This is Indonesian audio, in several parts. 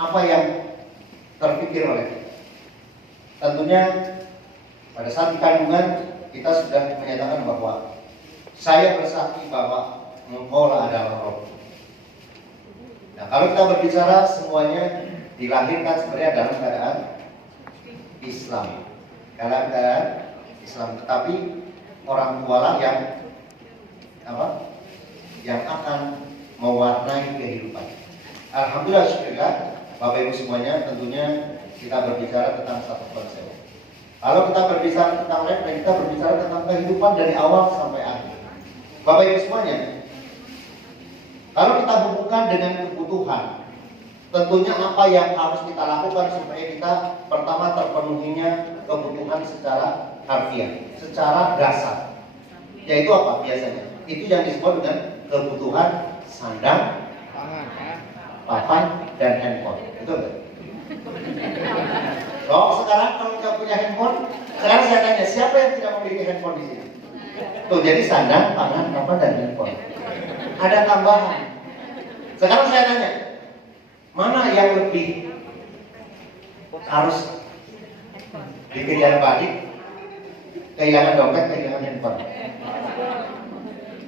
apa yang terpikir oleh kita? Tentunya pada saat di kandungan kita sudah menyatakan bahwa saya bersaksi bahwa engkau adalah roh. Nah, kalau kita berbicara semuanya dilahirkan sebenarnya dalam keadaan Islam, dalam keadaan Islam, tetapi orang tua lah yang yang akan mewarnai kehidupan. Alhamdulillah, syukurlah Bapak Ibu semuanya, tentunya kita berbicara tentang satu konsep. Kalau kita berbicara tentang lab, kita berbicara tentang kehidupan dari awal sampai akhir. Bapak Ibu semuanya, kalau kita hubungkan dengan kebutuhan, tentunya apa yang harus kita lakukan supaya kita pertama terpenuhinya kebutuhan secara harfiah, secara dasar. Yaitu apa biasanya? Itu yang disebut dengan kebutuhan sandang, papan, dan handphone. Betul nggak? So, sekarang kalau kita punya handphone, sekarang saya tanya, siapa yang tidak memiliki handphone di sini? Tuh, jadi sandang, papan, dan handphone. Ada tambahan. Sekarang saya tanya, mana yang lebih harus dikejar balik? Kehilangan dompet, kehilangan handphone.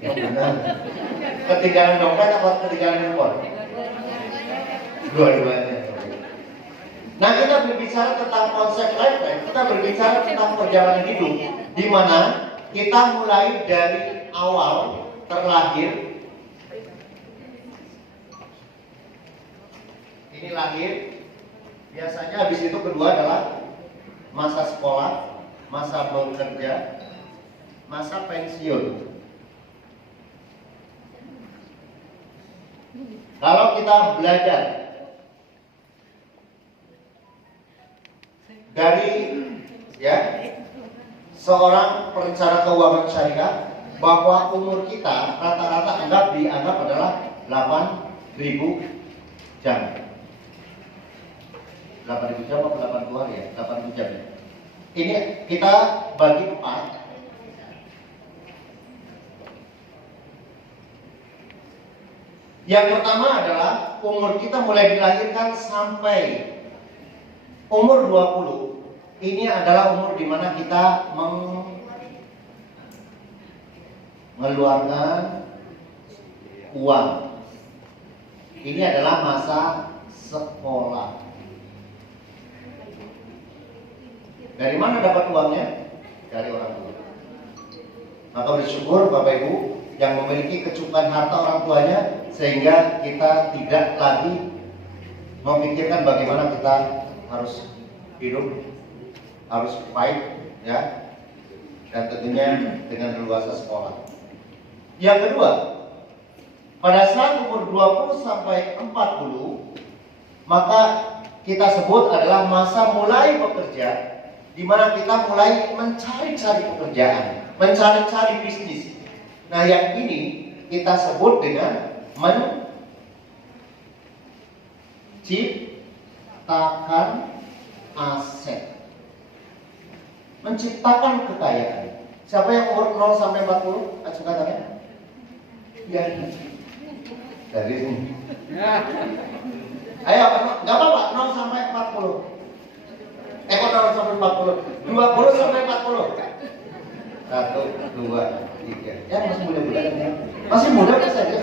Yang benar. Ketinggalan dompet atau ketinggalan handphone? Dua-duanya. Nah, kita berbicara tentang konsep lifetime, kita berbicara tentang perjalanan hidup, di mana kita mulai dari awal terlahir. Ini lahir, biasanya habis itu kedua adalah masa sekolah, masa bekerja, masa pensiun. Kalau kita belajar dari seorang perencana keuangan syariah, bahwa umur kita rata-rata dianggap adalah 8.000 jam. 8.000 jam atau 80 hari ya? 8.000 jam ya. Ini kita bagi 4. Yang pertama adalah umur kita mulai dilahirkan sampai umur 20. Ini adalah umur di mana kita mengeluarkan uang. Ini adalah masa sekolah. Dari mana dapat uangnya? Dari orang tua. Maka bersyukur Bapak Ibu yang memiliki kecukupan harta orang tuanya, sehingga kita tidak lagi memikirkan bagaimana kita harus hidup, harus fight, ya, dan tentunya dengan leluasa sekolah. Yang kedua, pada saat umur 20 sampai 40, maka kita sebut adalah masa mulai bekerja, di mana kita mulai mencari-cari pekerjaan, mencari-cari bisnis. Nah, yang ini kita sebut dengan menciptakan aset, menciptakan kekayaan. Siapa yang umur 0 sampai 40? Ajukan tangan. Ya, dari sini. Ayo, nggak apa-apa, 0 sampai 40. 0 sampai 40, 20 sampai 40. 1, 2, 3. Ya, masih muda-muda kan ya? Masih muda kan saja.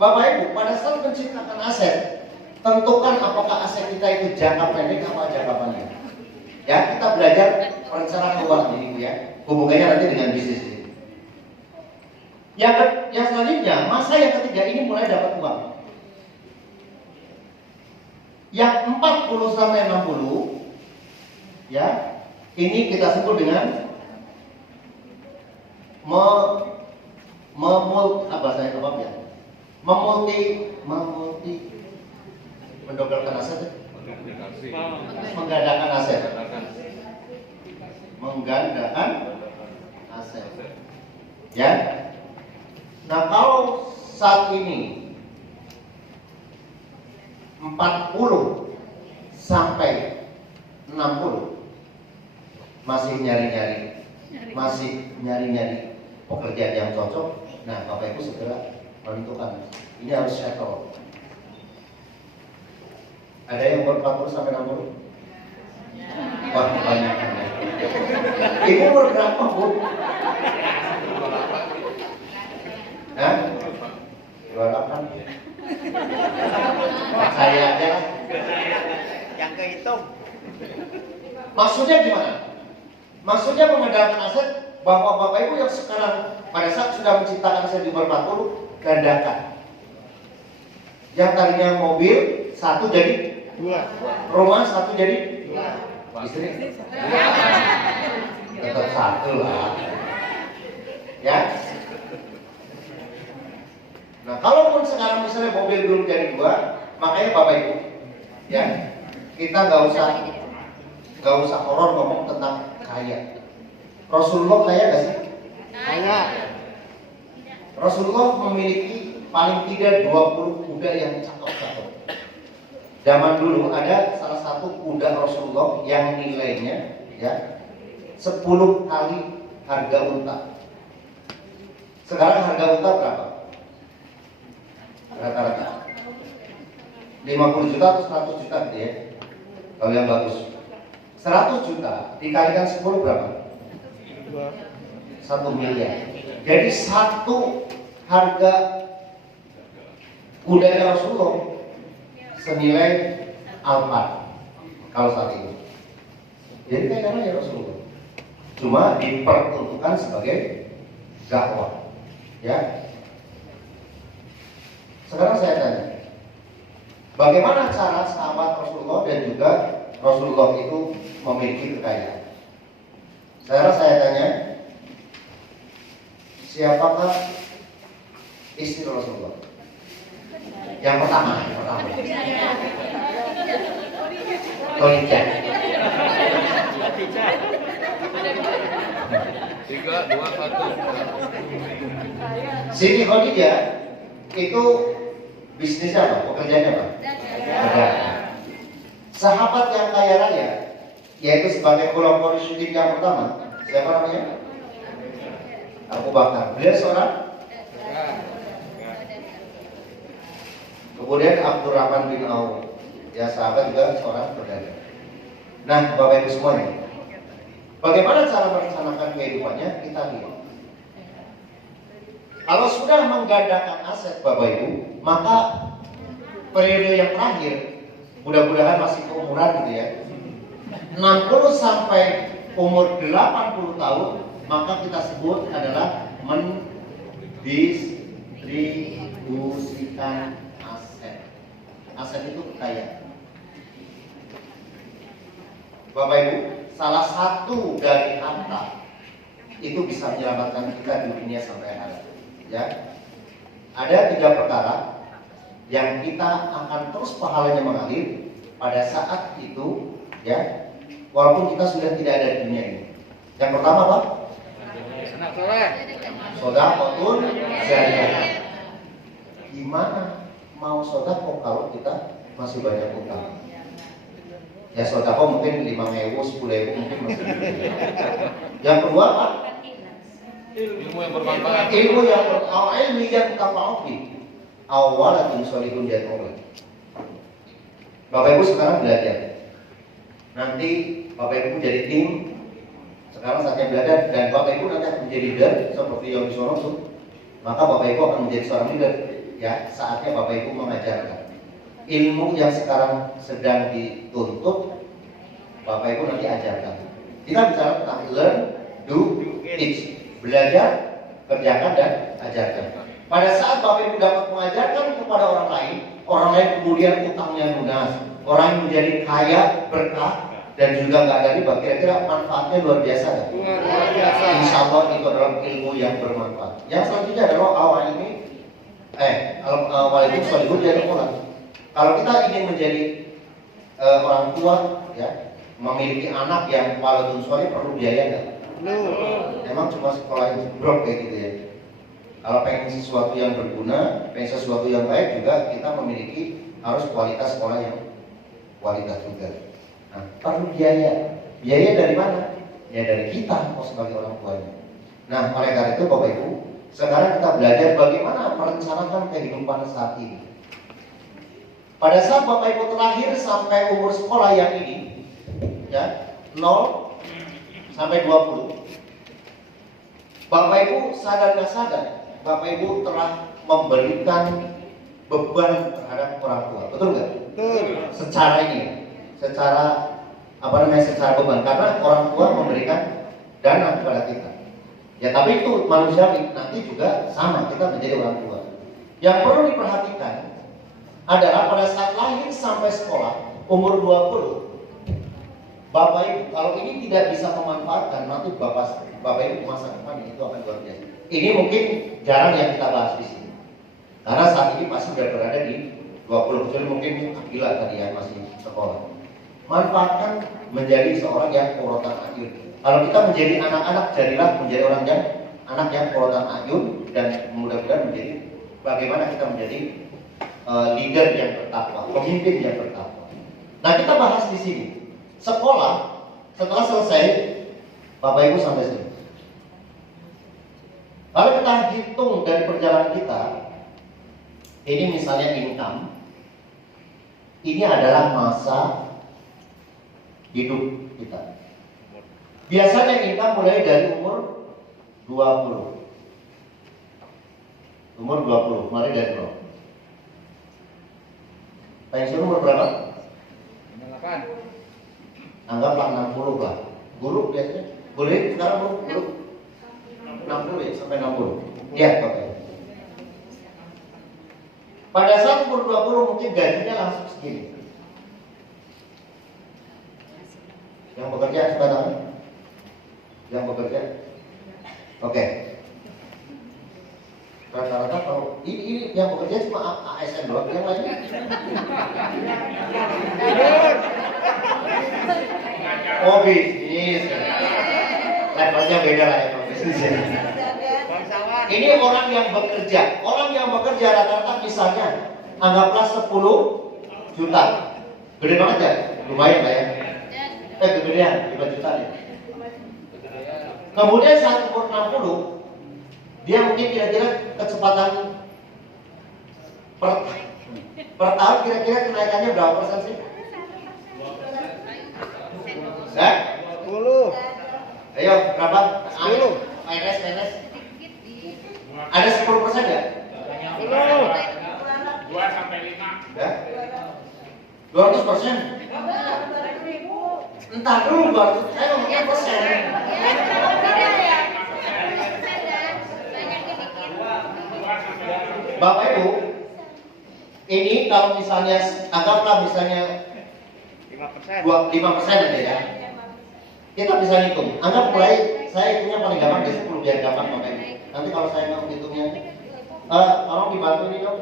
Bapak Ibu, pada saat menciptakan aset, tentukan apakah aset kita itu jangka pendek atau jangka panjang. Ya, kita belajar perencanaan keuangan ini, ya. Hubungannya nanti dengan bisnis ini. Yang selanjutnya, masa yang ketiga ini mulai dapat uang. Yang 40 sampai 60, ya, ini kita sebut dengan mendobelkan aset, menggandakan aset, menggandakan aset, ya. Nah, kalau saat ini 40 sampai 60 masih nyari-nyari pekerjaan yang cocok. Nah, Bapak Ibu segera menentukan. Ini harus settle. Ada yang umur 40 sampai 60? Wah, banyak. Ibu umur berapa, Bu? Hah? 28. Saya aja lah. Yang kehitung. Maksudnya gimana? Maksudnya mengandalkan aset bahwa Bapak Ibu yang sekarang pada saat sudah menciptakan aset di umur 40, gandakan. Yang tadinya mobil, satu jadi 2. Rumah, satu jadi 2. Istri? Tetap satu lah. Ya. Nah, kalaupun sekarang misalnya mobil belum jadi 2, makanya Bapak Ibu, ya, kita nggak usah horor ngomong tentang kaya. Rasulullah kaya nggak sih? Kaya. Rasulullah memiliki paling tidak 20 kuda yang cakep-cakep. Zaman dulu ada salah satu kuda Rasulullah yang nilainya ya 10 kali harga unta. Sekarang harga unta berapa? Rata-rata 50 juta atau 100 juta gitu ya. Kalau yang bagus 100 juta dikalikan 10 berapa? 1 miliar. Jadi satu harga kudanya Rasulullah senilai Alphard kalau saat ini. Jadi kaya raya Rasulullah. Cuma diperuntukkan sebagai dakwah. Ya. Sekarang saya tanya, bagaimana cara sahabat Rasulullah dan juga Rasulullah itu memiliki kekayaan? Sekarang saya tanya, siapakah istri Rasulullah? Yang pertama. Khadijah. 3, 2, 1. Siti Khadijah itu bisnisnya apa? Pekerjaannya apa? Dagang. Sahabat yang kaya raya, yaitu sebagai khulafaur rasyidin yang pertama, siapa namanya? Abu Bakar. Beliau seorang. Kemudian Abdurrahman bin Auf, ya sahabat juga seorang pedagang. Nah, Bapak Ibu semuanya, bagaimana cara merencanakan kehidupannya? Kita lihat. Kalau sudah menggandakan aset Bapak Ibu, maka periode yang terakhir, mudah-mudahan masih keumuran gitu ya, 60 sampai umur 80 tahun, maka kita sebut adalah mendistribusikan aset. Aset itu kekayaan. Bapak Ibu, salah satu dari harta itu bisa menyelamatkan kita di dunia sampai akhirat. Ya, ada 3 perkara yang kita akan terus pahalanya mengalir pada saat itu, ya, walaupun kita sudah tidak ada di dunia ini. Yang pertama apa? Anak soleh. Sodaqotun jariyah. Gimana mau sodaqoh kalau kita masih banyak utang? Ya sodaqoh mungkin 5.000, 10.000 mungkin masih. Yang kedua apa? Ilmu yang bermanfaat. Ilmu yang tafa'ufi. Awalatin sholihun jatuh. Bapak Ibu sekarang belajar. Nanti Bapak Ibu jadi tim. Sekarang saatnya belajar dan Bapak Ibu nanti akan menjadi leader seperti yang disuruh tuh. Maka Bapak Ibu akan menjadi seorang leader. Ya, saatnya Bapak Ibu mengajarkan ilmu yang sekarang sedang dituntut. Bapak Ibu nanti ajarkan. Kita bicara tentang learn, do, teach. Belajar, kerjakan dan ajarkan. Pada saat Bapak Ibu dapat mengajarkan kepada orang lain kemudian utangnya lunas, orang yang menjadi kaya, berkah, dan juga nggak ada riba. Kira-kira manfaatnya luar biasa kan? Luar biasa. Insya Allah itu adalah ilmu yang bermanfaat. Yang selanjutnya adalah awal ini, awal itu solihun dari orang. Kalau kita ingin menjadi orang tua, ya, memiliki anak yang waladun solih perlu biaya nggak? Emang cuma sekolah yang jebrok kayak gitu ya. Kalau pengen sesuatu yang berguna, pengen sesuatu yang baik juga kita memiliki harus kualitas sekolah yang kualitas juga. Nah, perlu biaya. Biaya dari mana? Ya dari kita sebagai orang tuanya. Nah, oleh karena itu Bapak Ibu, Sekarang kita belajar bagaimana merencanakan kehidupan saat ini. Pada saat Bapak Ibu terakhir sampai umur sekolah yang ini, ya, 0 sampai 20. Bapak Ibu sadar nggak sadar, Bapak Ibu telah memberikan beban terhadap orang tua, betul nggak? Betul. Secara ini, secara secara beban, karena orang tua memberikan dana kepada kita. Ya, tapi itu manusiawi, nanti juga sama kita menjadi orang tua. Yang perlu diperhatikan adalah pada saat lahir sampai sekolah umur 20, Bapak Ibu kalau ini tidak bisa memanfaatkan, nanti Bapak Ibu masa depan itu akan luar biasa. Ini mungkin jarang yang kita bahas di sini, karena saat ini pasti sudah berada di 20, kecuali mungkin Akila tadi yang masih sekolah. Manfaatkan menjadi seorang yang qurratan a'yun. Kalau kita menjadi anak-anak, jadilah menjadi orang yang anak yang qurratan a'yun, dan mudah-mudahan menjadi bagaimana kita menjadi leader yang bertakwa, pemimpin yang bertakwa. Nah, kita bahas di sini. Sekolah setelah selesai, Bapak Ibu sampai sini. Kalau kita hitung dari perjalanan kita, ini misalnya income, ini adalah masa hidup kita. Biasanya income mulai dari umur 20. Umur 20, mulai dari 0. Pensiun umur berapa? 8. Anggaplah 60 lah. Guru biasanya boleh sekarang guru 60 ya, sampai 60. Iya, Bapak. Pada saat umur 20 mungkin gajinya langsung segini. Yang bekerja sekarang? Yang bekerja? Oke. Rata-rata kalau ini yang bekerja cuma ASN doang, yang lainnya. Oh, bisnis. Levelnya beda lah ya, Pak, bisnis. Ini orang yang bekerja. Orang yang bekerja rata-rata misalnya anggaplah 10 juta. Gede banget ya? Lumayan lah ya. Kegedean 5 juta ya. Kemudian saat umur 60, dia mungkin kira-kira kecepatan per tahun kira-kira kenaikannya berapa persen sih? 10. Ayo, berapa? 10. Minus. Ada 10% ya? 10. 2 sampai 5. Ya? 200%? Entah dulu, 200%. Saya ngomongnya persen. Bapak Ibu, ini kalau misalnya anggaplah misalnya 5%. 5% aja ya. Kita bisa hitung. Anggap mulai saya hitungnya paling gampang dari 10 biar gampang Bapak Ibu. Nanti kalau saya mau hitungnya, tolong dibantu ini dong.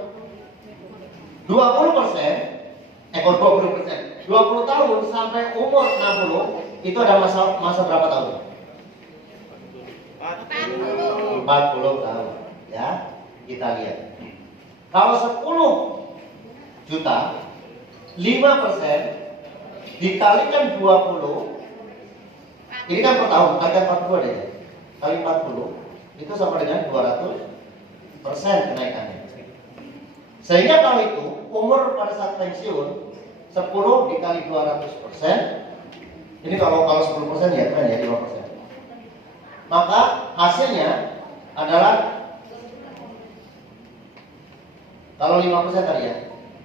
20%, 20 tahun sampai umur 60 itu ada masa berapa tahun? 40 tahun. Ya, kita lihat. Kalau 10 juta, 5% dikalikan 20, ini kan per tahun, kalikan 40 deh. Kali 40, itu sama dengan 200% kenaikannya. Sehingga kalau itu, umur pada saat pensiun, 10 dikali 200%, ini kalau 10% ya kan ya 5%. Maka hasilnya adalah kalau 5% tadi ya,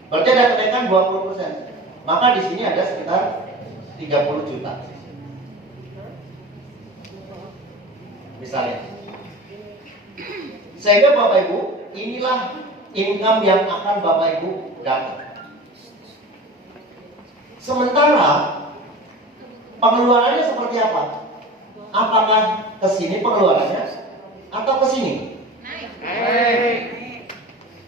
berarti ada kenaikan 20%. Maka di sini ada sekitar 30 juta. Misalnya. Sehingga Bapak Ibu, inilah income yang akan Bapak Ibu dapat. Sementara pengeluarannya seperti apa? Apakah ke sini pengeluarannya atau ke sini? Naik.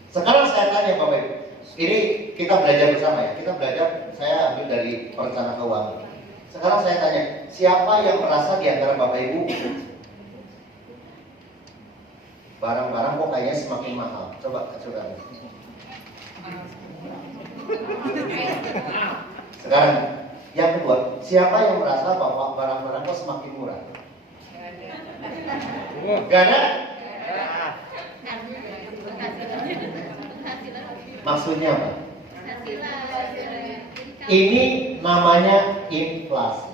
Sekarang saya tanya Bapak Ibu, ini kita belajar bersama ya. Kita belajar, saya ambil dari perencana keuangan. Sekarang saya tanya, siapa yang merasa di antara Bapak Ibu barang-barang kok kayaknya semakin mahal? Coba saudara. Sekarang yang kedua, siapa yang merasa bahwa barang-barang kok semakin murah? Gak ada? Maksudnya apa? Ini namanya inflasi.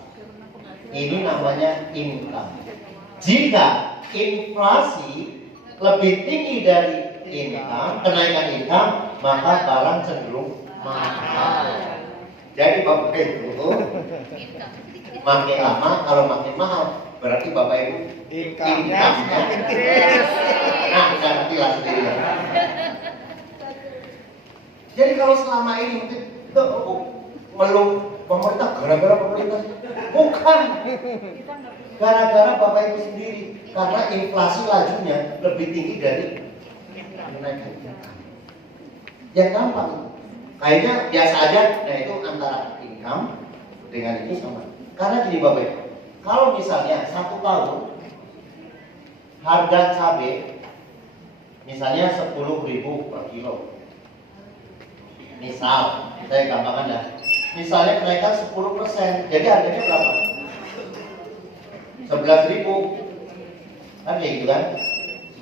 Ini namanya income. Jika inflasi lebih tinggi dari income, kenaikan income, maka barang cenderung mahal. Jadi Bapak Ibu, makin lama kalau makin mahal, berarti Bapak Ibu Income-nya semakin tipis. Nah, ngertilah sendiri ya. Jadi kalau selama ini mungkin meluk pemerintah gara-gara pemerintah, bukan gara-gara Bapak Ibu sendiri, karena inflasi lajunya lebih tinggi dari kenaikan income. Ya gampang, kayaknya biasa aja. Nah itu antara income dengan ini sama. Karena gini Bapak Ibu, kalau misalnya 1 tahun harga cabai misalnya 10.000 per kilo, misal saya gampangkan dah, misalnya kenaikan 10%, jadi harganya berapa? 11.000, kan kayak gitu kan?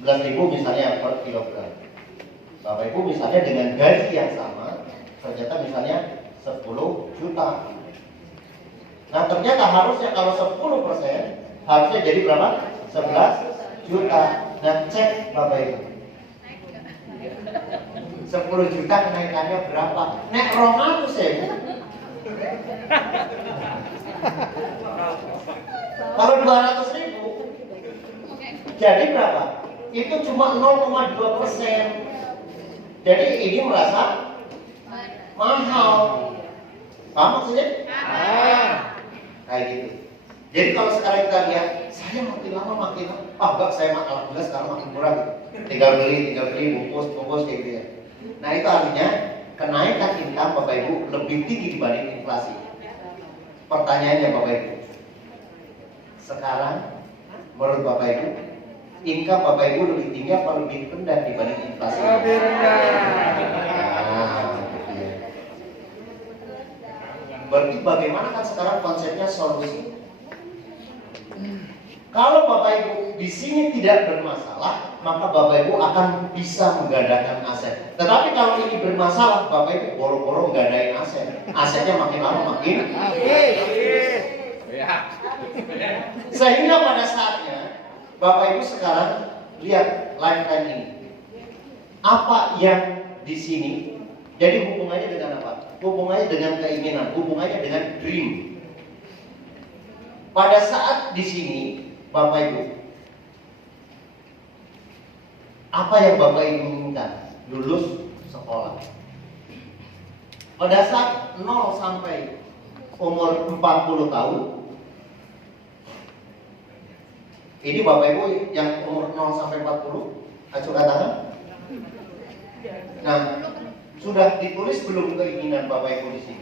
11.000 misalnya per kilogram. Bapak Ibu misalnya dengan gaji yang sama, ternyata misalnya 10 juta. Nah ternyata harusnya kalau 10% harusnya jadi berapa? 11 juta. Nah cek Bapak Ibu, 10 juta kenaikannya berapa? Nek 200.000. Kalau 200.000 jadi berapa? Itu cuma 0,2%. Jadi ini merasa mahal. Paham maksudnya? Kayak gitu. Jadi kalau sekarang kita lihat, saya makin lama enggak, saya alhamdulillah sekarang makin murah gitu. Tinggal beli bungkus kayak gitu ya. Nah itu artinya kenaikan income Bapak Ibu lebih tinggi dibanding inflasi. Pertanyaannya Bapak Ibu, sekarang menurut Bapak Ibu, income Bapak Ibu lebih tinggi apa lebih rendah dibanding inflasi? Lebih rendah. Berarti bagaimana kan sekarang konsepnya solusi? Kalau Bapak Ibu di sini tidak bermasalah, maka Bapak Ibu akan bisa menggandakan aset. Tetapi kalau ini bermasalah, Bapak Ibu boro-boro menggandai aset. Asetnya makin lama makin sehingga pada saatnya Bapak Ibu sekarang lihat lifetime ini. Apa yang di sini jadi hubungannya dengan apa? Hubungannya dengan keinginan, hubungannya dengan dream. Pada saat di sini Bapak Ibu, apa yang Bapak Ibu inginkan? Lulus sekolah. Pada saat 0 sampai umur 40 tahun, ini Bapak Ibu yang umur 0 sampai 40, acukan tangan. Nah, sudah ditulis belum keinginan Bapak Ibu di sini?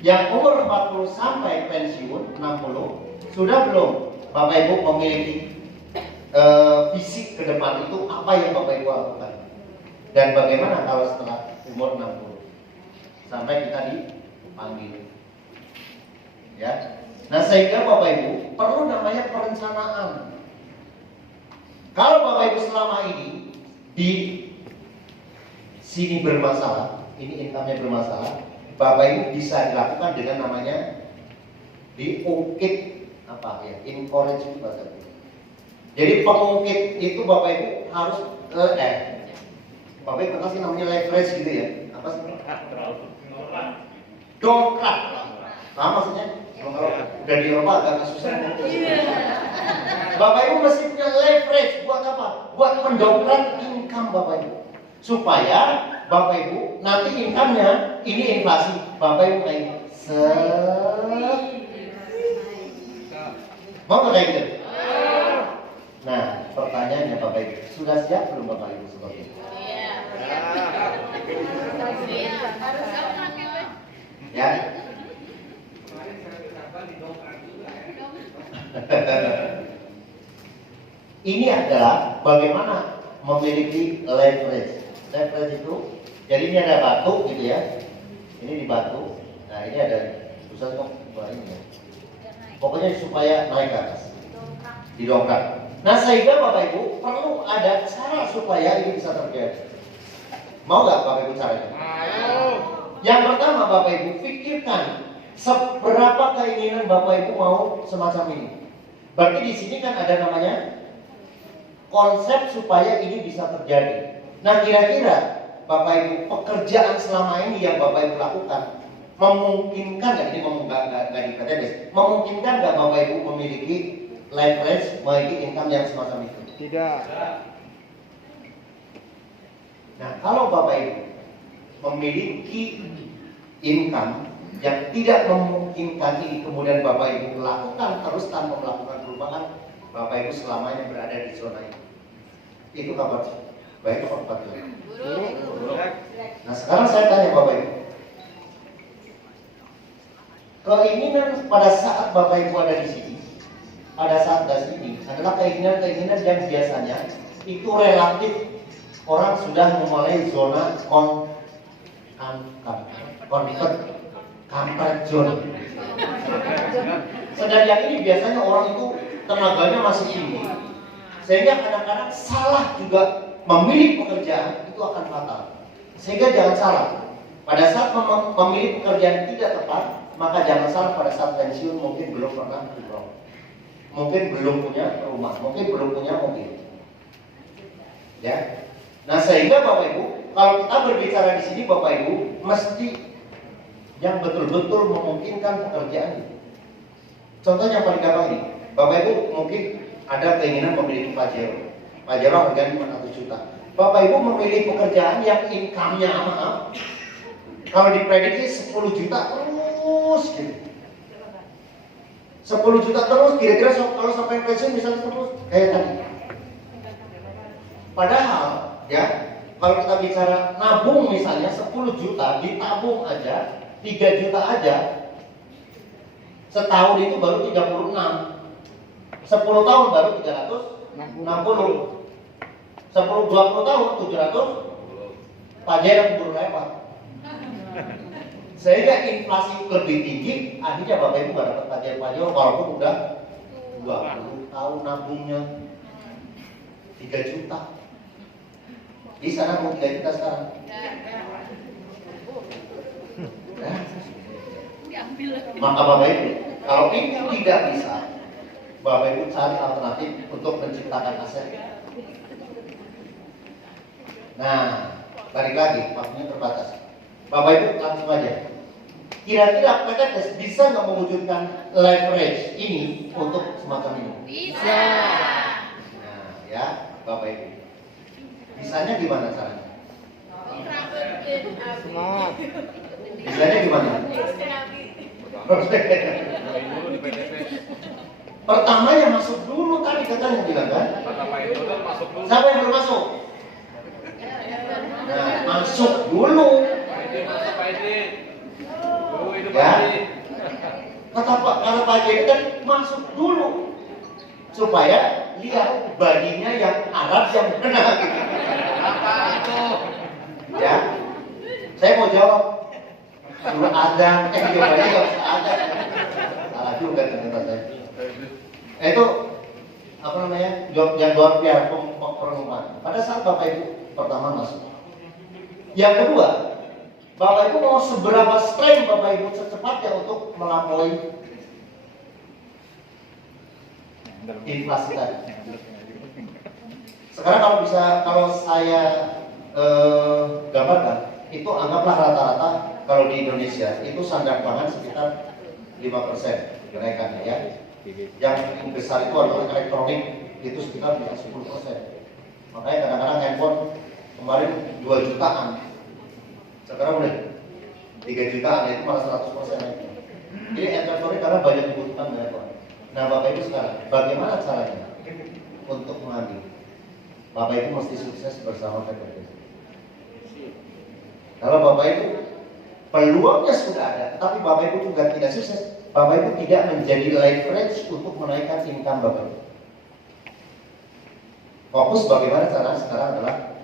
Yang umur 40 sampai pensiun 60, sudah belum Bapak Ibu memiliki visi ke depan itu apa yang Bapak Ibu lakukan? Dan bagaimana kalau setelah umur 60 sampai kita dipanggil? Ya. Nah sehingga Bapak Ibu perlu namanya perencanaan. Kalau Bapak Ibu selama ini di sini bermasalah, ini income-nya bermasalah, Bapak Ibu bisa dilakukan dengan namanya diungkit apa ya, encourage itu bahasa Inggris. Jadi pengungkit itu Bapak Ibu harus Bapak Ibu pernah sih namanya leverage gitu ya? Apa sih? Dongkrak. Paham maksudnya? Kalau udah di Eropa agak susah. Bapak Ibu mesti punya leverage buat apa? Buat mendongkrak income Bapak Ibu. Supaya Bapak Ibu nanti income-nya ini inflasi, Bapak Ibu kayak mau nggak kayak gitu? Nah, pertanyaannya Bapak Ibu, sudah siap belum Bapak Ibu seperti itu? Ya. Ini adalah bagaimana memiliki leverage. Leverage itu, jadi ini ada batu gitu ya. Ini di batu. Nah ini ada susah kok ini ya. Pokoknya supaya naik ke atas, didongkrak. Nah sehingga Bapak Ibu perlu ada cara supaya ini bisa terjadi. Mau nggak Bapak Ibu caranya? Yang pertama Bapak Ibu pikirkan seberapa keinginan Bapak Ibu mau semacam ini. Berarti di sini kan ada namanya konsep supaya ini bisa terjadi. Nah kira-kira Bapak Ibu pekerjaan selama ini yang Bapak Ibu lakukan memungkinkan nggak ini memungkinkan nggak Bapak Ibu memiliki leverage, memiliki income yang semacam itu? Tidak. Nah kalau Bapak Ibu memiliki income yang tidak memungkinkan ini kemudian Bapak Ibu lakukan terus tanpa melakukan perubahan, Bapak Ibu selamanya berada di zona ini. Itu kabar baik atau buruk? Nah sekarang saya tanya Bapak Ibu, keinginan pada saat Bapak Ibu ada di sini, pada saat di sini adalah keinginan-keinginan yang biasanya itu relatif orang sudah memulai zona comfort zone. Sedang yang ini biasanya orang itu tenaganya masih tinggi, sehingga kadang-kadang salah juga memilih pekerjaan itu akan fatal. Sehingga jangan salah. Pada saat memilih pekerjaan tidak tepat, maka jangan salah pada saat pensiun mungkin belum pernah umroh, mungkin belum punya rumah, mungkin belum punya mobil. Ya. Nah sehingga Bapak Ibu, kalau kita berbicara di sini Bapak Ibu, mesti yang betul-betul memungkinkan pekerjaan itu. Contoh yang paling gampang ini, Bapak Ibu mungkin ada keinginan memiliki Pajero. Pajero harganya 500 juta. Bapak Ibu memilih pekerjaan yang income-nya kalau diprediksi 10 juta terus gitu. 10 juta terus, kira-kira kalau sampai pensiun misalnya terus kayak tadi. Padahal ya, kalau kita bicara nabung misalnya 10 juta ditabung aja 3 juta aja, setahun itu baru 36, 10 tahun baru 360, 20 tahun 700, Pajero keburu lewat. Sehingga inflasi lebih tinggi, akhirnya Bapak Ibu nggak dapat Pajero walaupun udah 20 tahun nabungnya 3 juta. Di sana mau 3 juta sekarang. Maka Bapak Ibu, kalau ini tidak bisa, Bapak Ibu cari alternatif untuk menciptakan aset. Nah, balik lagi, waktunya terbatas. Bapak Ibu langsung aja. Kira-kira PTS bisa nggak mewujudkan leverage ini untuk semacam ini? Bisa. Nah, ya, Bapak Ibu. Bisanya gimana caranya? Smart. Bisanya gimana? Dulu di PTP. Pertama yang masuk dulu tadi katanya bilang kan? Pertama itu kan masuk dulu. Siapa yang belum masuk? Nah, masuk dulu. Pak Edi masuk Pak Edi. Dulu itu Pak Ya. Edi. Kata Pak Jek kan masuk dulu supaya lihat baginya yang Arab yang benar. Apa itu? Ya, saya mau jawab. Suruh azan, jawabannya nggak usah azan. Salah juga ternyata saya. Itu apa namanya? Yang luar biasa pengumuman. Pada saat Bapak Ibu pertama masuk. Yang kedua, Bapak Ibu mau seberapa strength Bapak Ibu secepatnya untuk melampaui inflasi tadi. Sekarang kalau saya gambarkan, itu anggaplah rata-rata kalau di Indonesia itu sandang pangan sekitar 5% kenaikannya ya. Yang besar itu adalah elektronik, itu sekitar 10%. Makanya kadang-kadang handphone kemarin 2 jutaan, sekarang udah 3 jutaan, itu malah 100% naik. Jadi elektronik karena banyak dibutuhkan handphone. Nah Bapak Ibu sekarang, bagaimana caranya untuk mengambil? Bapak Ibu mesti sukses bersama PTP. Kalau Bapak Ibu peluangnya sudah ada, tapi Bapak Ibu juga tidak sukses, Bapak Ibu tidak menjadi leverage untuk menaikkan income Bapak Ibu. Fokus bagaimana cara sekarang adalah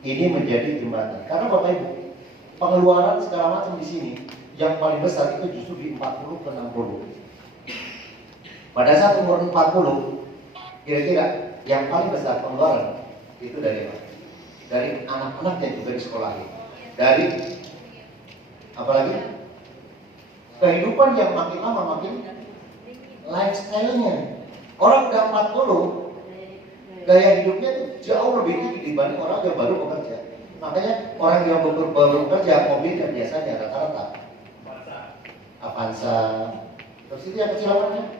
ini menjadi jembatan. Karena Bapak Ibu, pengeluaran segala macam di sini yang paling besar itu justru di 40 ke 60. Pada saat umur 40, kira-kira yang paling besar pengeluaran itu dari apa? Dari anak-anak yang juga di sekolah, dari apalagi kehidupan yang makin lama makin lifestyle-nya. Orang udah 40, gaya hidupnya tuh jauh lebih tinggi dibanding orang yang baru bekerja. Makanya orang yang baru bekerja mobilnya biasanya rata-rata Avanza, terus itu yang kecil namanya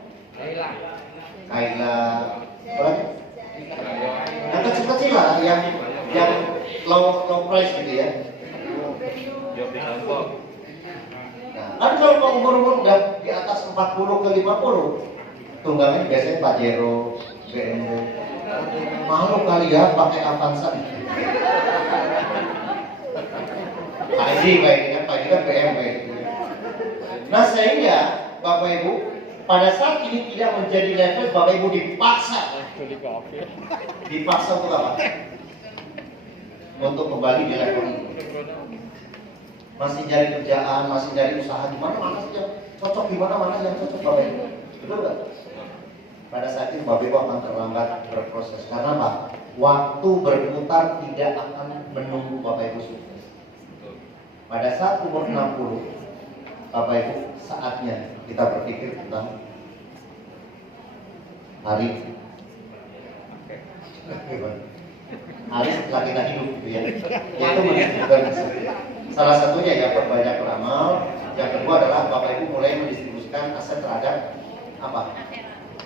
Kaila, apalagi yang kecil-kecil lah, yang low price gitu ya. Nah, kan kalau umur udah di atas 40 ke 50, tunggangan biasanya Pajero, BMW. Malu kali ya pakai Avanza. Pak ini kan BMW. Nah sehingga Bapak Ibu pada saat ini tidak menjadi level, Bapak Ibu dipaksa untuk apa? Untuk kembali di level itu. Masih cari kerjaan, masih cari usaha, mana sih yang cocok, mana yang cocok Bapak Ibu. Betul nggak? Pada saat itu Bapak Ibu akan terlambat berproses. Karena apa? Waktu berputar tidak akan menunggu Bapak Ibu sukses. Pada saat umur 60, Bapak Ibu, saatnya kita berpikir tentang hari setelah kita hidup gitu ya. Yaitu mendistribusikan aset. Salah satunya ya perbanyak beramal. Yang kedua adalah Bapak Ibu mulai mendistribusikan aset terhadap apa?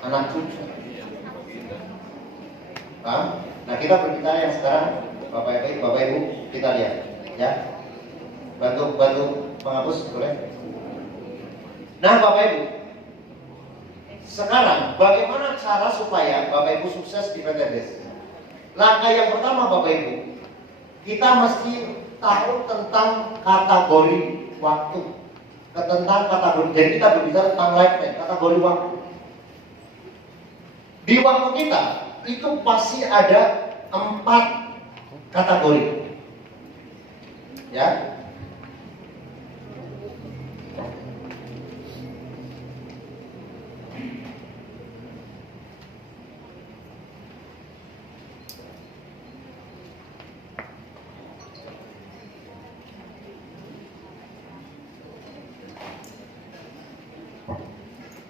Anak cucu. Nah kita berbicara yang sekarang Bapak Ibu kita lihat ya. Bantu penghapus boleh. Nah Bapak Ibu, sekarang bagaimana cara supaya Bapak Ibu sukses di PTDS? Langkah yang pertama Bapak Ibu, kita mesti tahu tentang kategori waktu, tentang kategori. Jadi kita berbicara tentang lifetime, kategori waktu. Di waktu kita itu pasti ada 4 kategori, ya.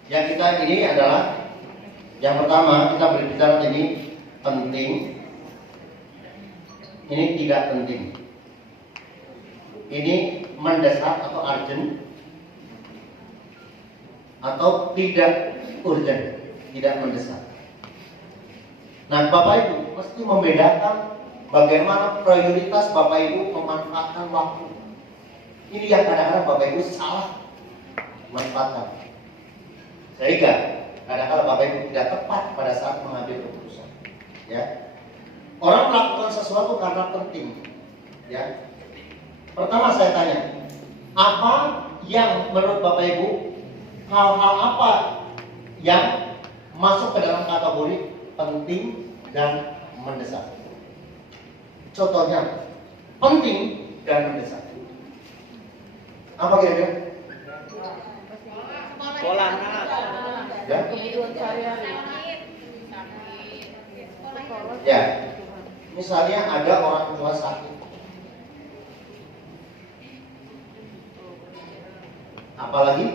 Yang kita ini adalah yang pertama kita berbicara ini penting, ini tidak penting, ini mendesak atau urgent, atau tidak urgent, tidak mendesak. Nah Bapak Ibu mesti membedakan bagaimana prioritas Bapak Ibu memanfaatkan waktu. Ini yang kadang-kadang Bapak Ibu salah memanfaatkan. Sehingga kadang-kadang Bapak Ibu tidak tepat pada saat mengambil keputusan. Ya, orang melakukan sesuatu karena penting. Ya, pertama saya tanya, apa yang menurut Bapak Ibu, hal-hal apa yang masuk ke dalam kategori penting dan mendesak? Contohnya, penting dan mendesak. Apa kira-kira? Sekolah. Ya? Ya, misalnya ada orang tua sakit, apalagi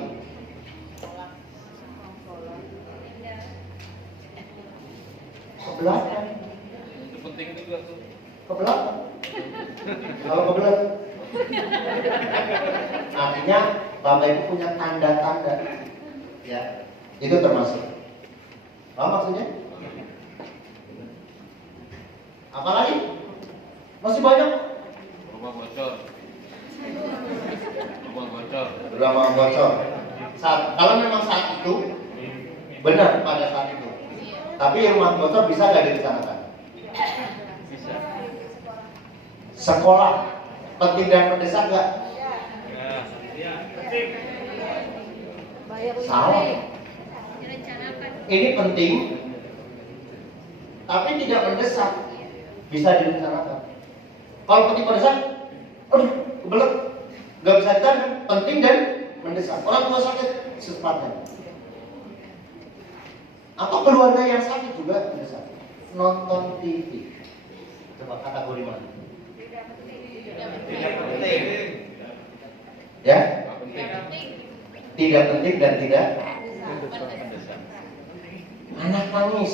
ke belakang. Itu penting juga tuh. Ke belakang. Kalau ke belakang, artinya Bapak Ibu punya tanda-tanda. Ya, itu termasuk. Paham maksudnya? Apalagi? Masih banyak. Rumah bocor. Rumah bocor. Kalau memang saat itu benar pada saat itu. Tapi rumah bocor bisa nggak direncanakan? Bisa. Sekolah penting dan mendesak nggak? Salah. Ini penting, tapi tidak mendesak. Bisa direncanakan. Kalau penting mendesak, kebelet, nggak bisa direncanakan. Penting dan mendesak. Orang tua sakit secepatnya. Atau keluarga yang sakit juga mendesak. nonton TV. Coba kategori mana? Tidak penting. Ya? Tidak penting dan tidak. Anak nangis.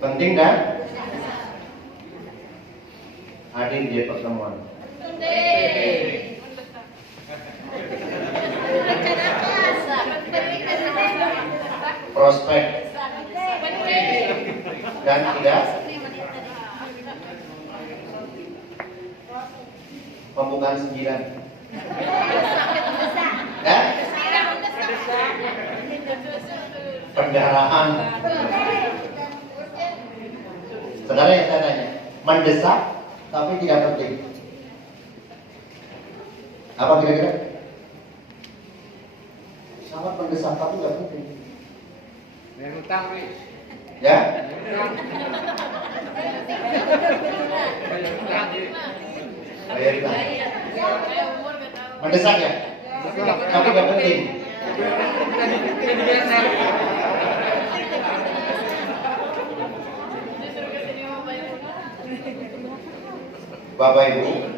Penting dan hadir di pertemuan. Prospek dan tidak. Pembukaan sembilan. Ya? Pendarahan. Saudara yang saya tanya, mendesak tapi tidak penting. Apa kira-kira? Sangat mendesak tapi tidak penting. Yang utang, Ri. Ya? Yang utang, Ri. Bayar utang. Mendesak ya? Tapi tidak penting. Kita dibiasa. Bapak Ibu,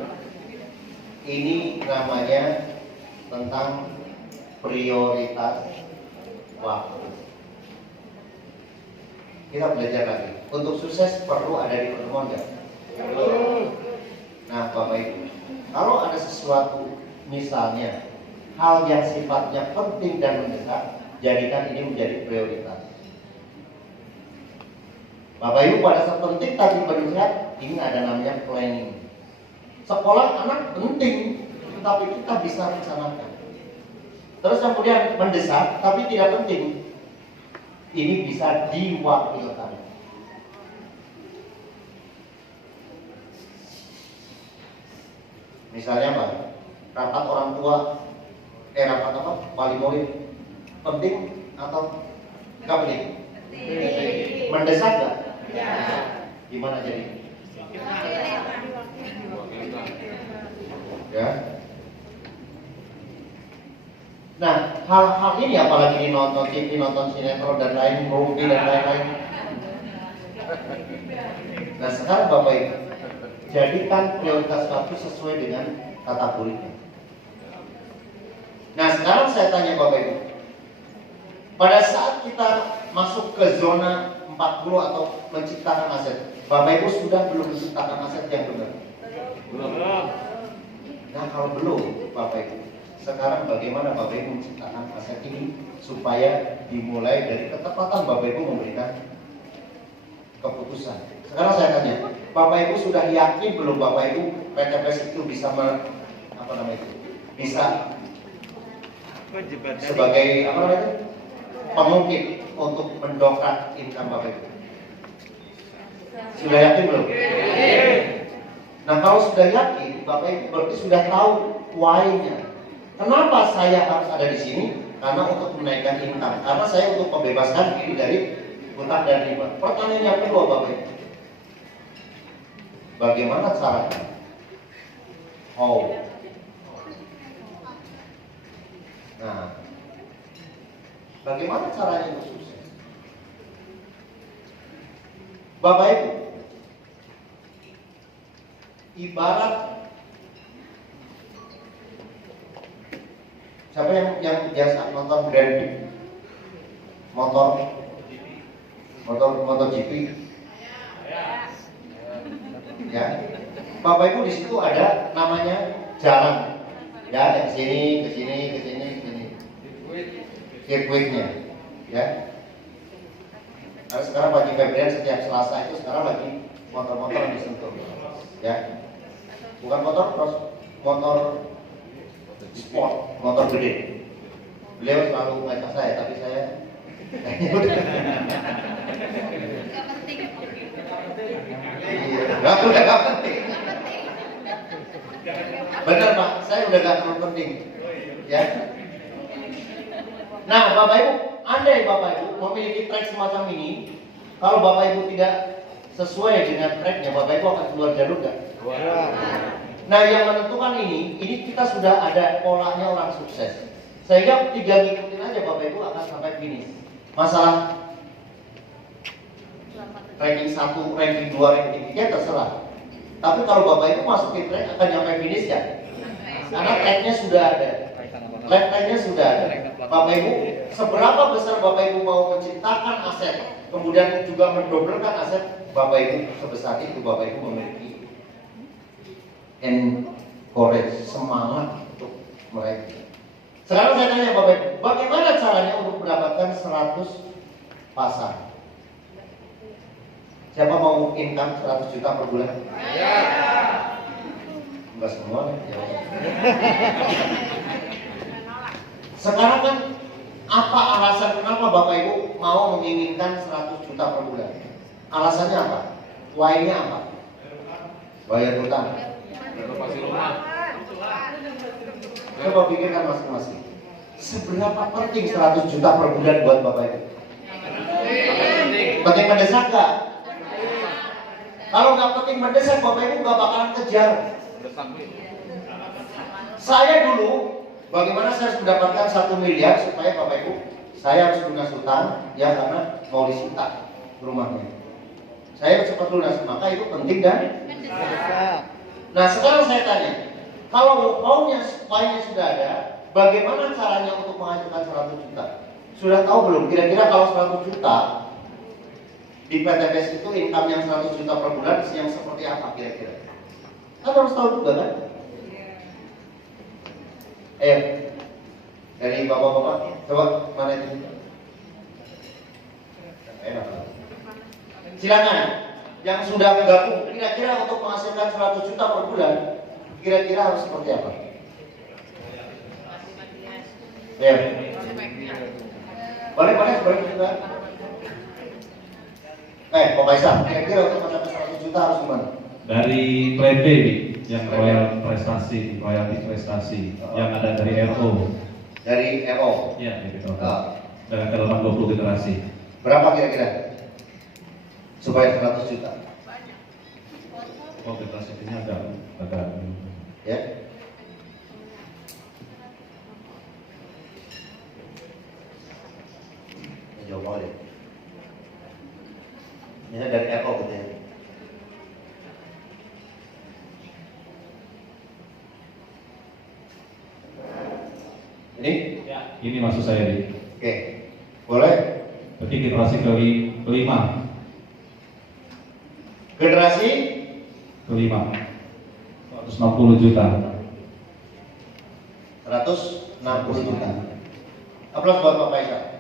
ini namanya tentang prioritas waktu. Kita belajar lagi. Untuk sukses perlu ada di pertemuan nggak? Nah, Bapak Ibu, kalau ada sesuatu, misalnya hal yang sifatnya penting dan mendesak, jadikan ini menjadi prioritas. Bapak Ibu, pada saat penting tadi berlihat, ini ada namanya planning. Sekolah anak penting, tapi kita bisa rencanakan. Terus kemudian mendesak, tapi tidak penting. Ini bisa diwakilkan. Misalnya apa? Rapat orang tua, rapat apa? Wali murid, penting atau nggak penting? Mendesak nggak? Gimana jadi? Ya. Nah, hal-hal ini apalagi di nonton TV, nonton sinetron dan lain, movie dan lain-lain. Nah, sekarang Bapak Ibu, jadikan prioritas waktu sesuai dengan kategorinya. Nah, sekarang saya tanya Bapak Ibu, pada saat kita masuk ke zona 40 atau menciptakan aset, Bapak Ibu sudah belum menciptakan aset yang benar? Belum. Nah, kalau belum, Bapak Ibu, sekarang bagaimana Bapak Ibu menciptakan aset ini supaya dimulai dari ketepatan Bapak Ibu memberikan keputusan. Sekarang saya tanya, Bapak Ibu sudah yakin belum Bapak Ibu PTPS itu bisa bisa sebagai pengungkit untuk mendongkrak income Bapak Ibu? Sudah yakin belum? Nah, kalau sudah yakin, Bapak Ibu berarti sudah tahu why-nya. Kenapa saya harus ada di sini? Karena untuk menaikkan income. Karena saya untuk membebaskan diri dari hutang dan riba. Pertanyaan yang kedua, Bapak Ibu, bagaimana caranya? How? Nah, bagaimana caranya untuk sukses? Bapak Ibu, ibarat siapa yang biasa nonton Grand Prix, motor GP, ya. Bapak Ibu, di situ ada namanya jalan, ya, dari sini ke sini ke sini ke sini, sirkuitnya, ya. Karena sekarang bagi Febrian setiap Selasa itu sekarang lagi motor-motor yang disentuh, ya. Bukan motor sport, motor gede. Beliau selalu ngajak saya, tapi saya nggak penting. Benar Pak, saya udah nggak terlalu penting, ya. Nah, Bapak Ibu, andai Bapak Ibu memiliki track semacam ini, kalau Bapak Ibu tidak sesuai dengan tracknya, Bapak Ibu akan keluar jalur nggak? Nah, yang menentukan ini kita sudah ada polanya orang sukses. Sehingga tinggal ngikutin aja saja Bapak Ibu akan sampai finish. Masalah ranking 1, ranking 2, ranking 3 terserah. Tapi kalau Bapak Ibu masukin track akan nyampe finish ya? Karena tracknya sudah ada, left tracknya sudah ada. Bapak Ibu, seberapa besar Bapak Ibu mau menciptakan aset, kemudian juga mendobelkan aset Bapak Ibu, sebesar itu Bapak Ibu memiliki encourage, semangat untuk mereka. Sekarang saya tanya Bapak Ibu, bagaimana caranya untuk mendapatkan 100 pasar? Siapa mau income 100 juta per bulan? Ya. Enggak semua ya. Sekarang kan apa alasan kenapa Bapak Ibu mau menginginkan 100 juta per bulan? Alasannya apa? Why-nya apa? Bayar hutang. Renovasi rumah. Coba pikirkan masing-masing. Seberapa penting 100 juta per bulan buat Bapak Ibu? Penting mendesak nggak? Kalau nggak penting mendesak, Bapak Ibu nggak bakalan kejar. Saya dulu, bagaimana saya harus mendapatkan 1 miliar supaya Bapak Ibu, saya harus lunas hutang, ya karena mau disita rumahnya. Saya harus cepat lunas, maka itu penting dan mendesak. Nah sekarang saya tanya, kalau maunya supaya sudah ada, bagaimana caranya untuk menghasilkan 100 juta? Sudah tahu belum? Kira-kira kalau 100 juta di PTPS itu income yang 100 juta per bulan yang seperti apa kira-kira? Kan harus tahu juga kan? Ayo, dari bapak-bapak, coba mana itu? Silakan, yang sudah bergabung, kira-kira untuk menghasilkan 100 juta per bulan, kira-kira harus seperti apa? Ya, boleh juga. Pak Faisal, kira-kira untuk mencapai 100 juta harus gimana? Dari plan B yang royalti prestasi yang ada dari RO. Dari RO. Ya, gitu. Dengan kedalaman 20 generasi. Berapa kira-kira? Supaya 100 juta. Oh, generasi ini agak. Ya. Jawab deh. Ini dari RO gitu ya. Ini? Ya. Ini maksud saya nih. Oke. Boleh? Berarti generasi kelima. Generasi Kelima. 160 juta. 160 juta. Aplaus buat Pak Faisal.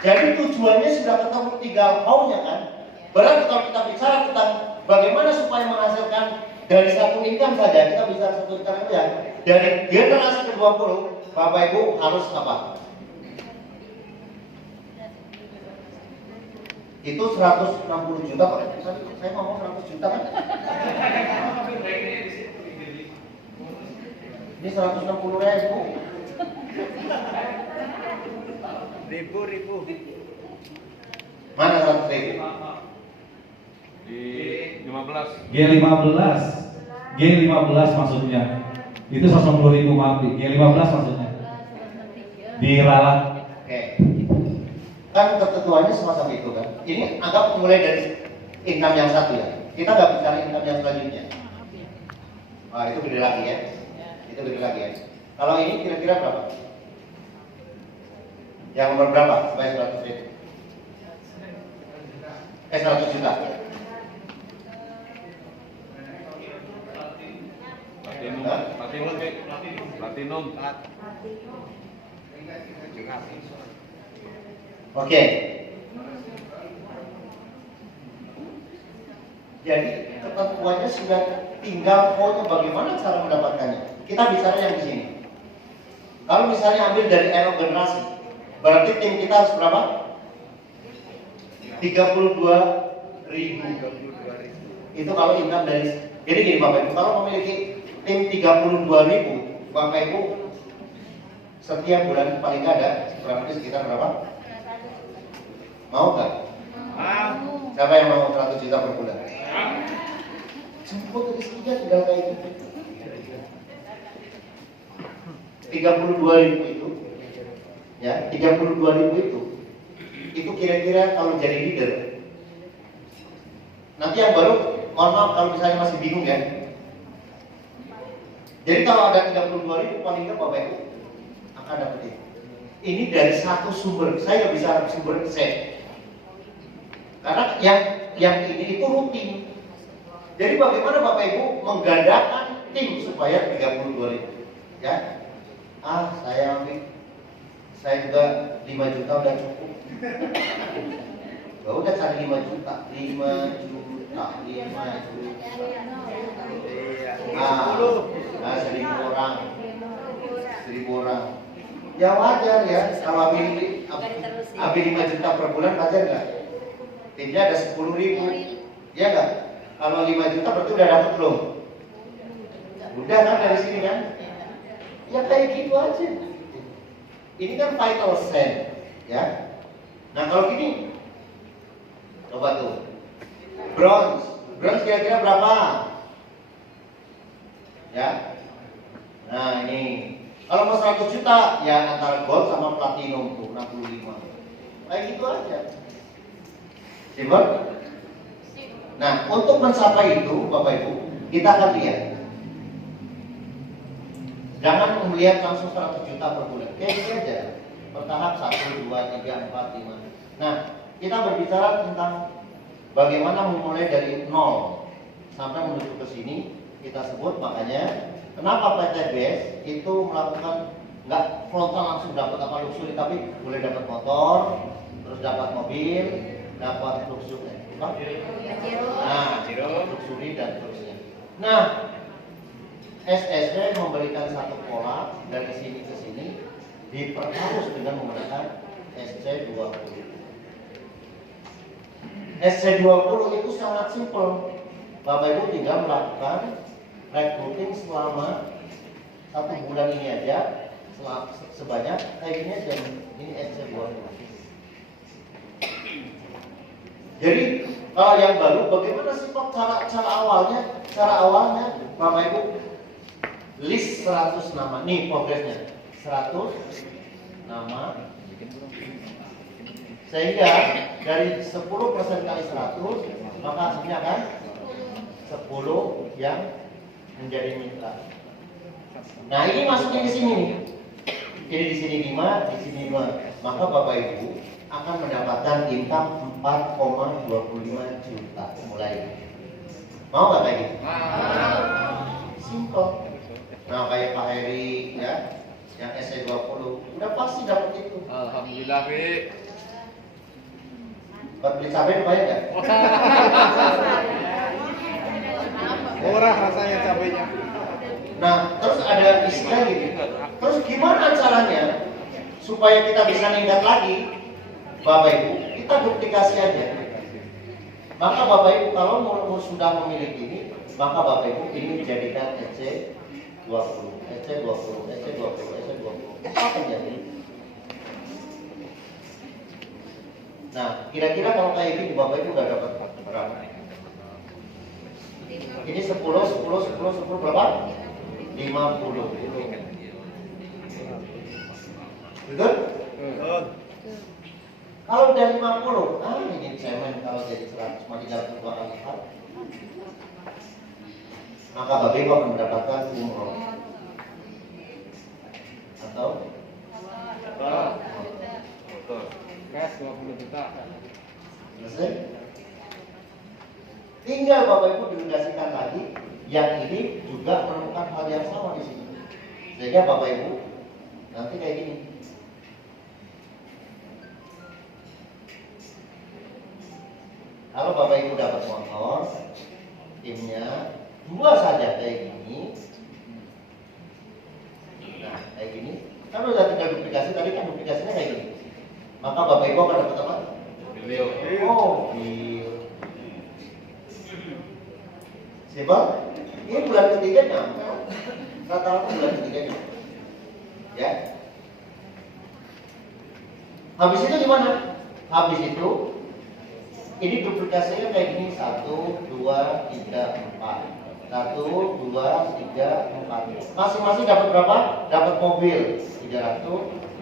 Jadi tujuannya sudah ketemu, tinggal how-nya kan. Berarti kalau kita bicara tentang bagaimana supaya menghasilkan dari satu income saja, kita bisa satu income ya. Dari generasi ke-20, Bapak Ibu harus apa? Itu 160 juta Pak. Saya ngomong 100 juta kan? Ini 160.000. Ribu. Mana 100.000? Di 15. G15 maksudnya. Itu 160.000 mati. G15 maksudnya. Diralat. Oke. Kan ketentuannya semacam itu kan. Ini anggap mulai dari income yang satu ya. Kita nggak bicara income yang selanjutnya. Wah itu gede lagi ya. Itu gede lagi ya. Kalau ini kira-kira berapa? Yang nomor berapa? Supaya 100.000. 100 juta. Platinum. Oke. Jadi ketentuannya sudah, tinggal mau bagaimana cara mendapatkannya. Kita bicara yang di sini. Kalau misalnya ambil dari RO generasi, berarti tim kita harus berapa? 32.000. Itu kalau income dari. Jadi gini Bapak Ibu, kalau memiliki tim 32.000, Bapak Ibu setiap bulan paling nggak ada kurang lebih sekitar berapa? Mau nggak? Siapa yang mau 100 juta per bulan? Jemput dari sekian tinggal kayak gitu. 32.000 itu, ya 32.000 itu kira-kira kalau jadi leader. Nanti yang baru, mohon maaf kalau misalnya masih bingung ya. Jadi kalau ada 32.000 paling nggak Bapak Ibu akan dapat itu. Ini dari satu sumber, saya nggak bisa sumber set. Karena yang ini itu rutin. Jadi bagaimana Bapak Ibu menggandakan tim supaya 32.000? Ya, saya juga 5 juta udah cukup. Ya udah cari 5 juta. Nah, 1.000 orang. 1.000 orang. Ya wajar ya, kalau ambil 5 juta per bulan wajar nggak? Timnya ada 10.000, ya nggak? Kalau 5 juta berarti udah dapat belum? Udah kan dari sini kan? Ya kayak gitu aja. Ini kan vital sign, ya. Nah kalau gini, coba tuh, bronze kira-kira berapa? Ya. Nah ini, kalau mau 100 juta, ya antara gold sama platinum tuh 65. Kayak gitu aja. Simple? Nah untuk mencapai itu, Bapak Ibu, kita akan lihat. Jangan melihat langsung 100 juta per bulan. Kayak gitu aja. Bertahap 1, 2, 3, 4, 5. Nah, kita berbicara tentang bagaimana memulai dari 0 sampai menuju ke sini. Kita sebut makanya kenapa PT BES itu melakukan nggak frontal langsung dapat apa luxury, tapi boleh dapat motor, terus dapat mobil, dapat luxury. Nah, luxury dan terusnya. Nah, SSB memberikan satu pola dari sini ke sini diperhalus dengan menggunakan SC20. SC20 itu sangat simpel. Bapak Ibu tinggal melakukan recruiting selama 1 bulan ini aja, sebanyak kayak gini aja. Ini SC20. Jadi kalau yang baru, bagaimana sih Pak cara awalnya? Cara awalnya Bapak Ibu list 100 nama, nih progresnya 100 nama, sehingga dari 10% kali 100 maka hasilnya kan 10 yang menjadi mitra. Nah ini masuknya di sini nih, jadi di sini 5, di sini 2, maka Bapak Ibu akan mendapatkan income 4,25 juta mulai. Mau nggak kayak gitu? Simple. Nah kayak Pak Heri ya, yang SC20 udah pasti dapat itu. Alhamdulillah, Bi. Buat beli cabai bayar nggak? Murah rasanya cabenya. Nah terus ada istilah gini. Terus gimana caranya supaya kita bisa ningkat lagi? Bapak Ibu, kita duplikasi aja. Maka Bapak Ibu kalau mau sudah memiliki ini, maka Bapak Ibu ini dijadikan SC20, apa jadi? Nah, kira-kira kalau kayak gini Bapak Ibu udah dapat berapa? Ini 10 berapa? 50. Betul? Kalau udah 50, ini cemen kalau jadi 100 cuma 32 kali lipat. Maka Bapak Ibu akan mendapatkan umroh. Atau? Cash 20 juta. Selesai? Tinggal Bapak Ibu delegasikan lagi, yang ini juga menemukan hal yang sama di sini. Sehingga Bapak Ibu nanti kayak gini. Kalau Bapak Ibu dapat motor, timnya 2 saja kayak gini. Nah, kayak gini. Kan udah tinggal duplikasi, tadi kan duplikasinya kayak gini. Maka Bapak Ibu akan dapat apa? Mobil. Simpel? Ini bulan ketiga nyampe. Rata-rata bulan ketiga nyampe. Ya. Habis itu gimana? Habis itu ini duplikasinya kayak gini 1, 2, 3, 4. 1, 2, 3, 4. Masing-masing dapat berapa? Dapat mobil 300,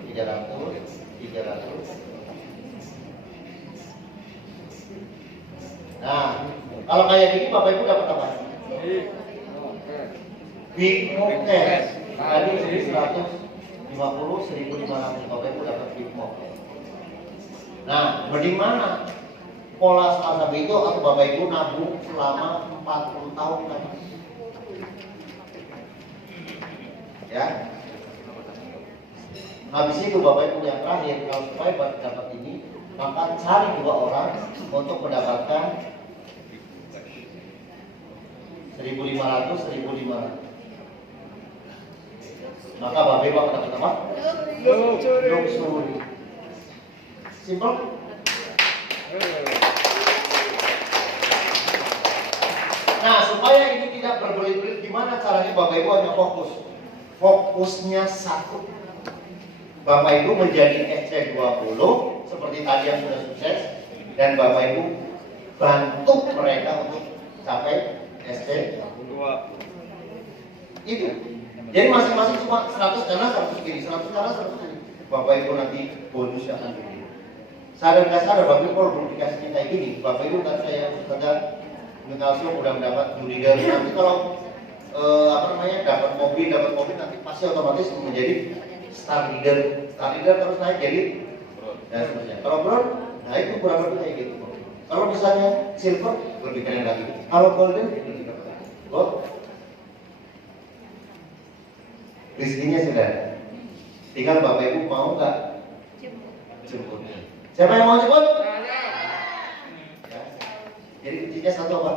300, 300. Nah, kalau kayak gini Bapak Ibu dapat apa? Big Mob Cash. Tadi 150, 1.500 Bapak Ibu dapat Big Mob Cash. Nah, bagaimana pola semacam itu atau Bapak Ibu nabung selama 40 tahun kan? Ya. Habis itu Bapak Ibu yang terakhir, kalau supaya dapat ini, maka cari 2 orang untuk mendapatkan 1.500, 1.500. Maka Bapak Ibu akan dapat apa? Luxury. Simple? Nah, supaya ini tidak berbelit-belit, gimana caranya Bapak Ibu hanya fokus? Fokusnya satu. Bapak Ibu menjadi SC20 seperti tadi yang sudah sukses, dan Bapak Ibu bantu mereka untuk capai SC2. Itu. Jadi masing-masing cuma 100 kanan, 100 kiri, 100 kanan, 100 kiri. Bapak Ibu nanti bonusnya akan begini. Sadar nggak sadar, Bapak Ibu kalau belum dikasihnya kayak gini, Bapak Ibu kan saya Kalsium udah mendapat juri dari nanti kalau dapat mobil nanti pasti otomatis menjadi star leader terus naik jadi dan seterusnya. Kalau bronze, nah itu kurang lebih kayak gitu. Kalau misalnya silver lebih keren lagi. Kalau golden lebih keren lagi. Gold rezekinya sudah ada. Tinggal Bapak Ibu mau nggak jemput. Siapa yang mau jemput? Ya. Jadi kuncinya satu apa?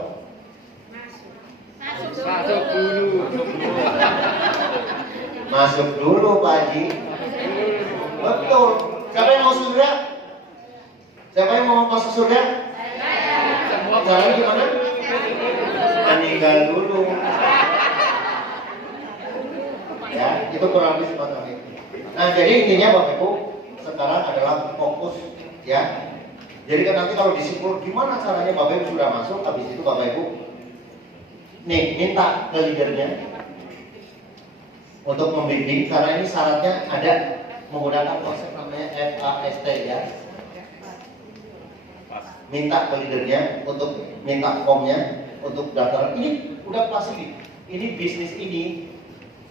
Masuk dulu. Masuk dulu Pak Haji. Betul. Siapa yang mau surga? Siapa yang mau masuk surga? Caranya gimana? Meninggal dulu. Ya, itu kurang lebih semacam itu. Nah, jadi intinya Bapak Ibu sekarang adalah fokus ya. Jadi kan nanti kalau disimpul gimana caranya Bapak Ibu sudah masuk, habis itu Bapak Ibu nih minta ke leadernya untuk membimbing, karena ini syaratnya ada menggunakan konsep namanya FAST ya. Minta ke leadernya untuk minta formnya untuk daftar. Ini udah pasti. Ini bisnis ini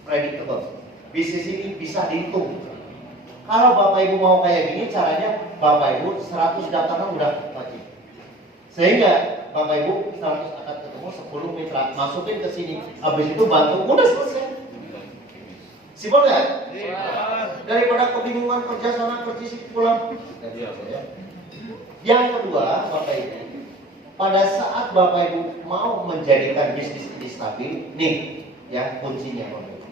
predictable. Bisnis ini bisa dihitung. Kalau Bapak Ibu mau kayak gini, caranya Bapak Ibu 100 daftaran udah wajib. Sehingga Bapak Ibu 100 akan ketemu 10 mitra, masukin ke sini. Habis itu bantu, udah selesai. Simpel nggak? Daripada kebingungan kerja sana kerja sini pulang. Yang kedua, Bapak Ibu, pada saat Bapak Ibu mau menjadikan bisnis ini stabil, nih ya kuncinya Bapak Ibu.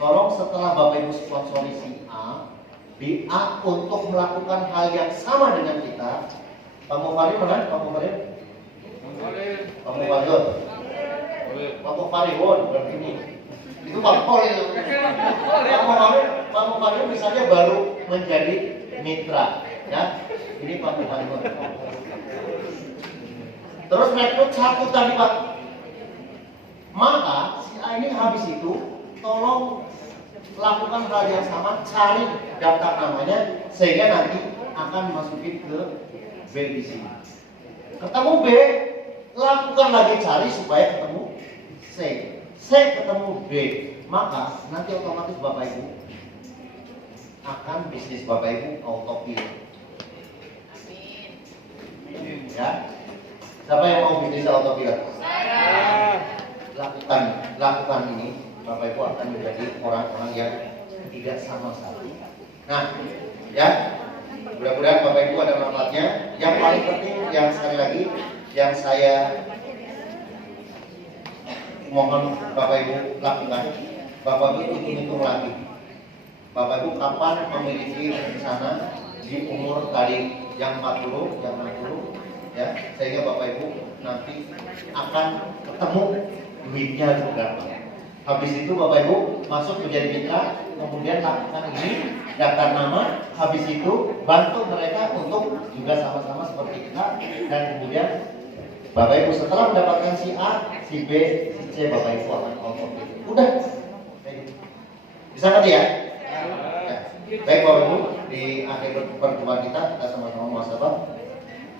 Tolong setelah Bapak Ibu sponsori si A, B, A untuk melakukan hal yang sama dengan kita. Pak Mufarid mana? Pak Mufarid? Pak Mufarid. Pak Mufarid berarti ini. Itu Pak Mufarid. Pak Mufarid misalnya baru menjadi mitra, ya. Ini Pak Mufarid. Terus rekrut satu tadi Pak. Maka si A ini habis itu tolong lakukan hal yang sama, cari daftar namanya sehingga nanti akan masukin ke B di sini. Ketemu B, lakukan lagi cari supaya ketemu C. C ketemu B, maka nanti otomatis Bapak Ibu akan bisnis Bapak Ibu autopilot. Ya, siapa yang mau bisnis autopilot? Lakukan ini, Bapak Ibu akan menjadi orang-orang yang tidak sama sekali. Nah, ya. Mudah-mudahan Bapak Ibu ada manfaatnya. Yang paling penting, yang sekali lagi, yang saya mohon Bapak Ibu lakukan, Bapak Ibu hitung lagi. Bapak Ibu kapan memiliki rencana di umur tadi yang 40, yang 60, ya, sehingga Bapak Ibu nanti akan ketemu duitnya berapa. Habis itu Bapak Ibu masuk menjadi mitra, kemudian lakukan ini, daftar nama, habis itu bantu mereka untuk juga sama-sama seperti kita, dan kemudian Bapak Ibu setelah mendapatkan si A, si B, si C, Bapak Ibu akan ngomong gitu. Udah. Bisa ngerti ya? Baik Bapak Ibu, di akhir pertemuan kita sama-sama muhasabah.